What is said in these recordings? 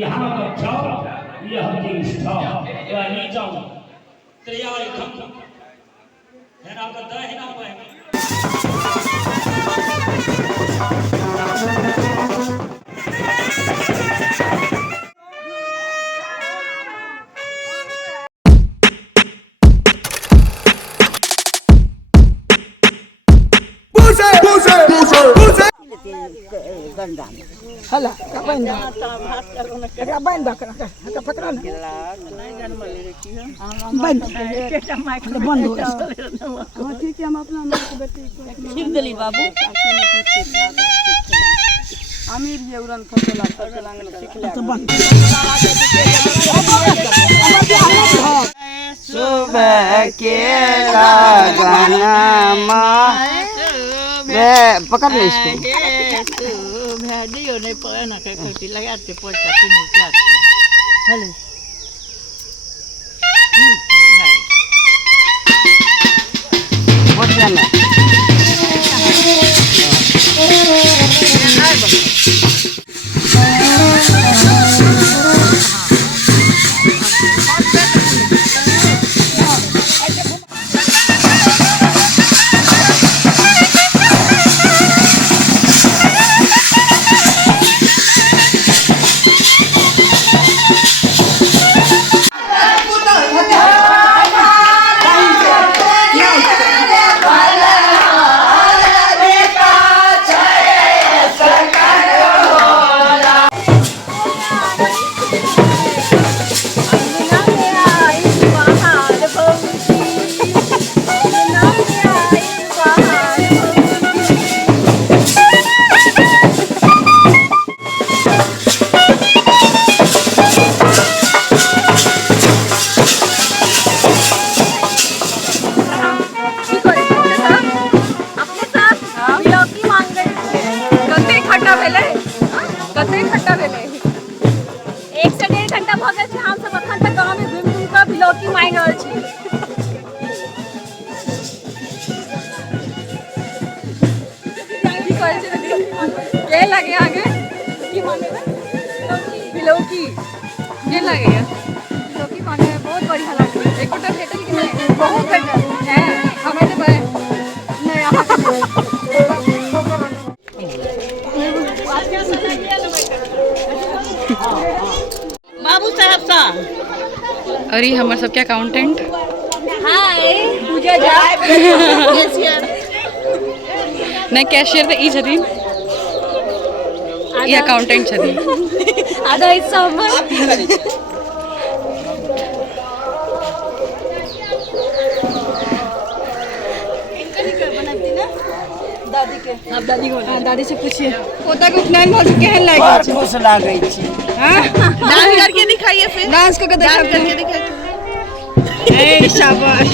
यहाँ गच्छामि यह तिष्ठ नीचम त्र्यायकम है ना बता है ना पाएंगे Hala, kapain dah. Kapain dah kena. Kapatran. Ban. Band हो गया. हाँ ठीक है हम अपना नाम को बेटी को खीर दली बाबू. आमिर ये उड़न खतला खतलांगन सिखला. तो बंद. सुबह के गाना माँ. पकड़ ले इसको. भेड़ियों ने पर ना के खोटी लगाते पोछा तुम क्या हेलो पोछा ना लगे आगे बिलौकी ये लगे बिलौकी मांगे बहुत बढ़िया लगे एक गोटा भेटल कि नहीं बहुत भेटल है हमें तो नहीं यहाँ बाबू साहब साहब अरे हमारे सबके अकाउंटेंट हाय पूजा जा कैशियर नहीं कैशियर तो ई छथिन ये अकाउंटेंट छथिन आधा हिस्सा हमर दादी के अब दादी को हां दादी से पूछिए पोता के उपनयन भऽ केहन लागै छै खुश लागै छै हां डांस करके दिखाइए फिर डांस करके दिखाइए ए शाबाश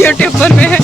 यूट्यूब पर में है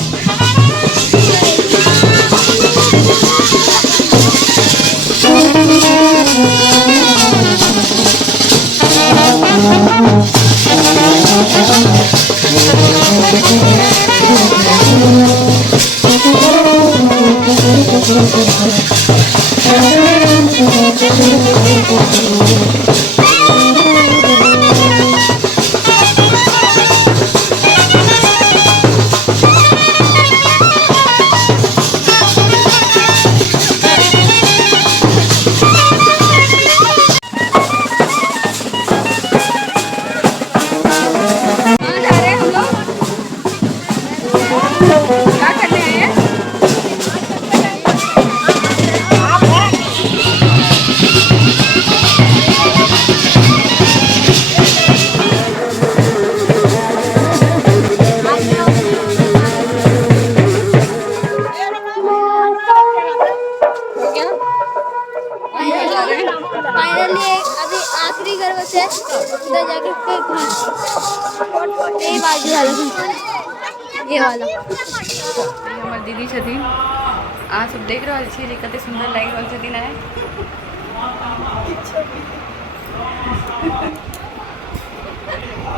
ये वाला हमारे दीदी छथिन अहाँ सब देख रहे छी जे कते सुंदर लागि रहल छथिन आइ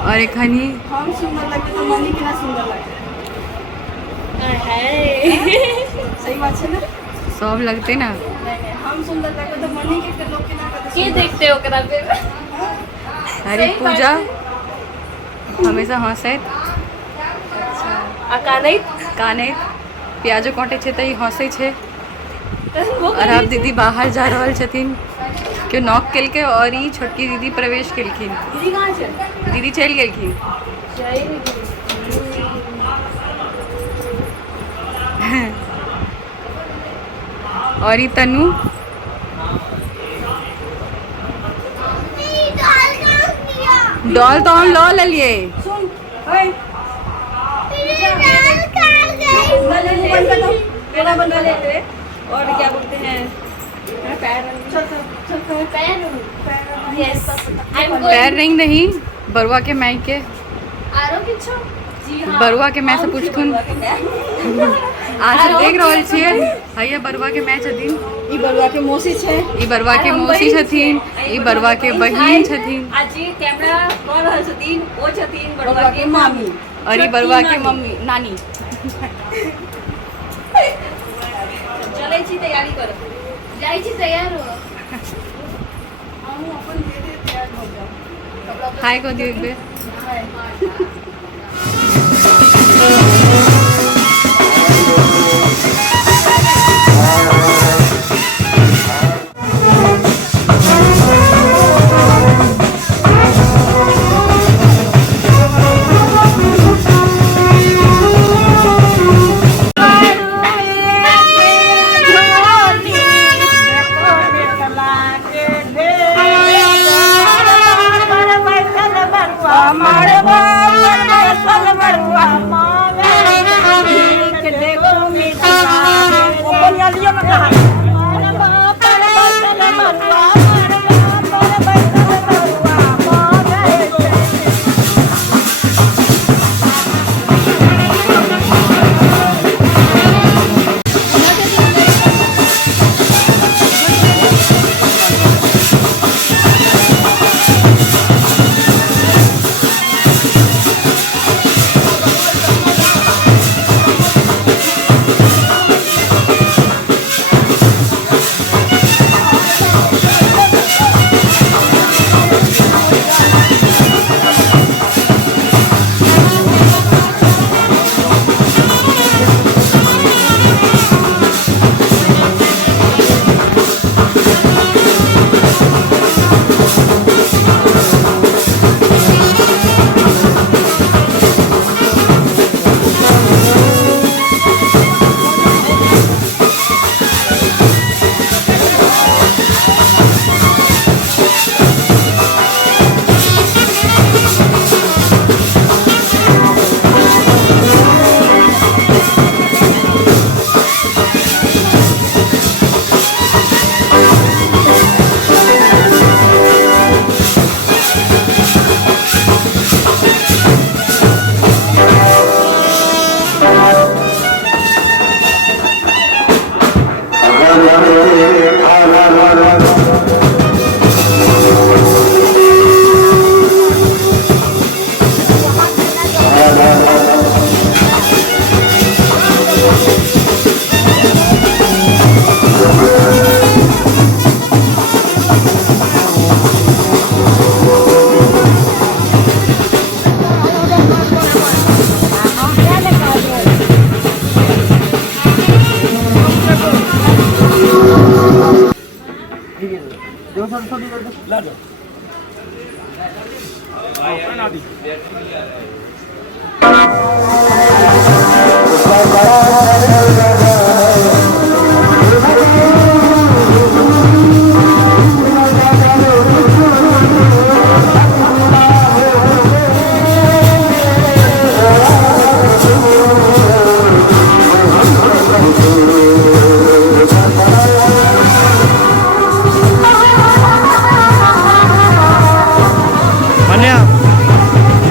और एखनी हम सुंदर लगते तो मनी कितना सुंदर लगते है सही बात है ना। सब लगते ना हम सुंदर लगे तो मनी के लोग के ना के देखते हो करा फिर हरी पूजा हमेशा हंसे आ कानै काने प्याजो काटे छे तई हंसे छे। और आप दीदी बाहर जा रहल छथिन क्यों नॉक केल के और ई छोटकी दीदी प्रवेश केलखिन। दीदी कहाँ छै दीदी चल गेलखिन। और ई तनु डॉल तो हम लो ले लिए। सुन ओए पेड़ा बना लेते और क्या बोलते हैं पैर यस आई एम पैर रिंग नहीं बरुआ के माई के आरो किछो जी हां बरुआ के माई से पूछथुन आज देख रहल छियै हैया बरुआ के माई छथिन। ई बरुआ के मौसी छै। ई बरुआ के मौसी छथिन। ई बरुआ के बहिन छथिन। आज कैमरा कौन रहल छथिन ओ छथिन बरुआ के मामी और ई बरुआ के मम्मी नानी। चलै छी तैयारी कर जाइ छी तैयार हो हम अपन दे तैयार हो जाओ हाय को दियो एक बेर।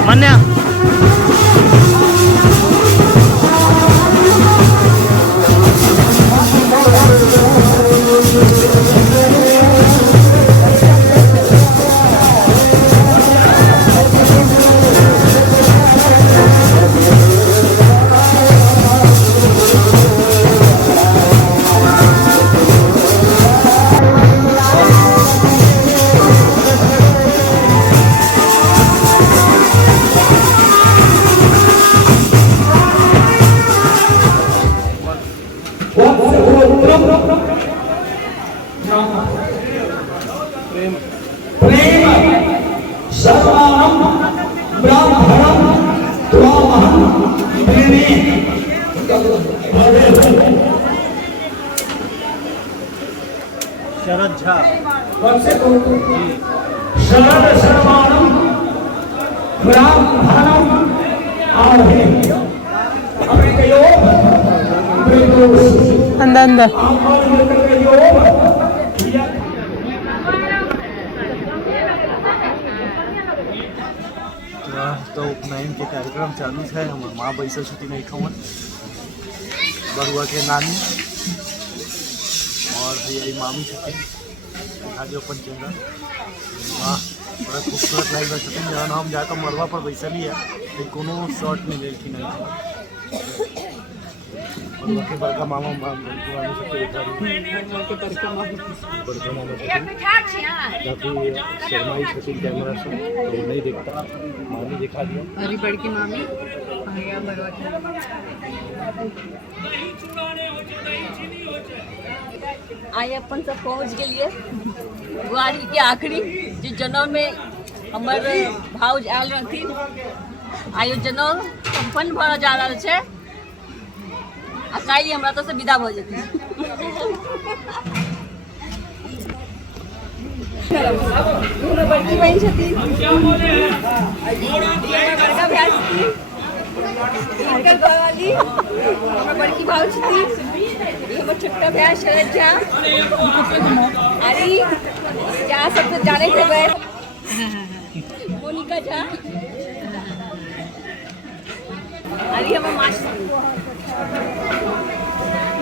मन्या शरद झा। शरद शर्माणम राम भानम आहे अमृतयो अंदर तो उपनयन के कार्यक्रम चालू है। हम माँ बैसल छुट्टी नहीं खवन बरुआ के नानी और भैया मामी छुट्टी आज अपन चेहरा वाह बड़ा खूबसूरत लाइक बा छुट्टी जहाँ हम जाकर मरवा पर बैसल ही है कोनो शॉट मिले कि नहीं बरुआ के बड़का मामा मामी छुट्टी देखा बड़का मामा काफ़ी शर्माई छुट्टी कैमरा से तो नहीं देखता मामी दिखा दिया हमारी बड़की मामी भैया बरवा की आई अपन सब पहुँच गए गुआरी के आखिरी जो जनौ में हमर भाउज आयल रहथिन आयो जनौ संपन्न भऽ जा रहल छै आ काल्हि हमरा तऽ से विदा भऽ जेतै बड़की बहन छथिन बड़का भाई छथिन वाली हमर बड़की भाउज छथिन हमर छोटका भाई शरद झा अरे क्या सब तो जाने थे गए मोनिका झा अरे हमर मासी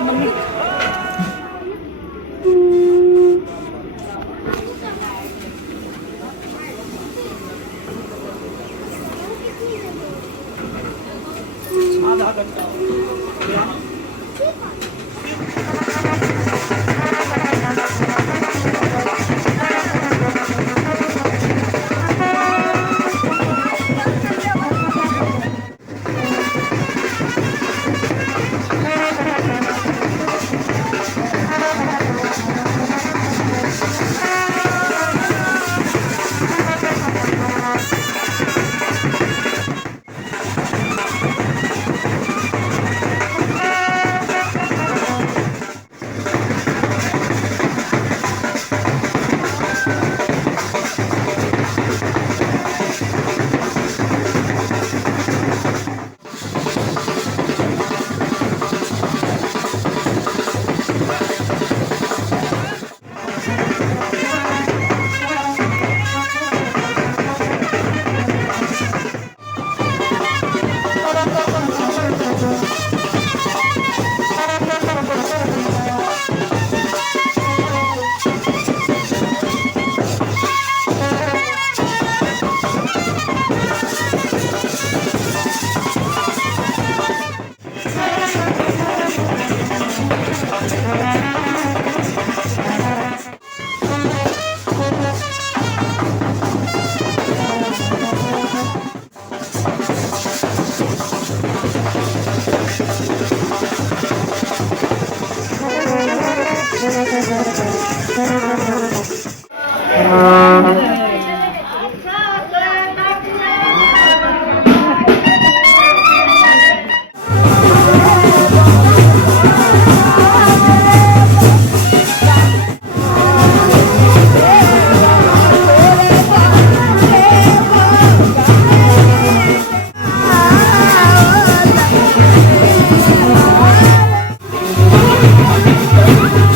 मम्मी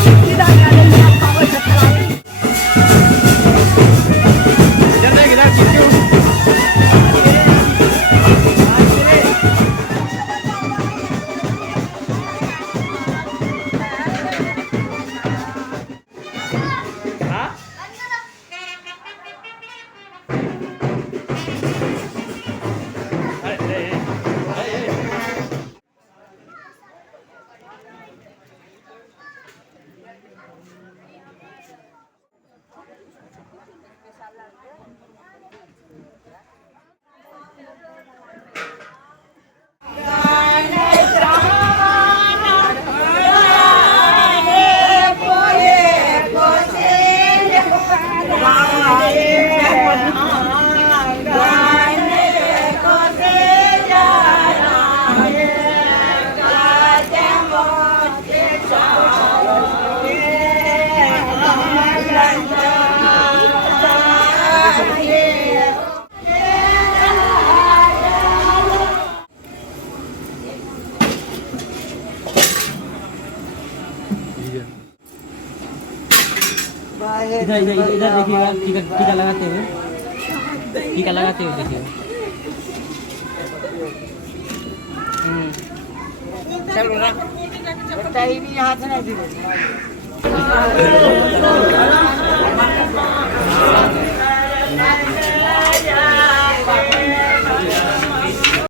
सीधा है। इधर इधर इधर देखिएगा, टीका लगाते हुए, टीका लगाते हुए देखिएगा। चलो ना, हाथ नहीं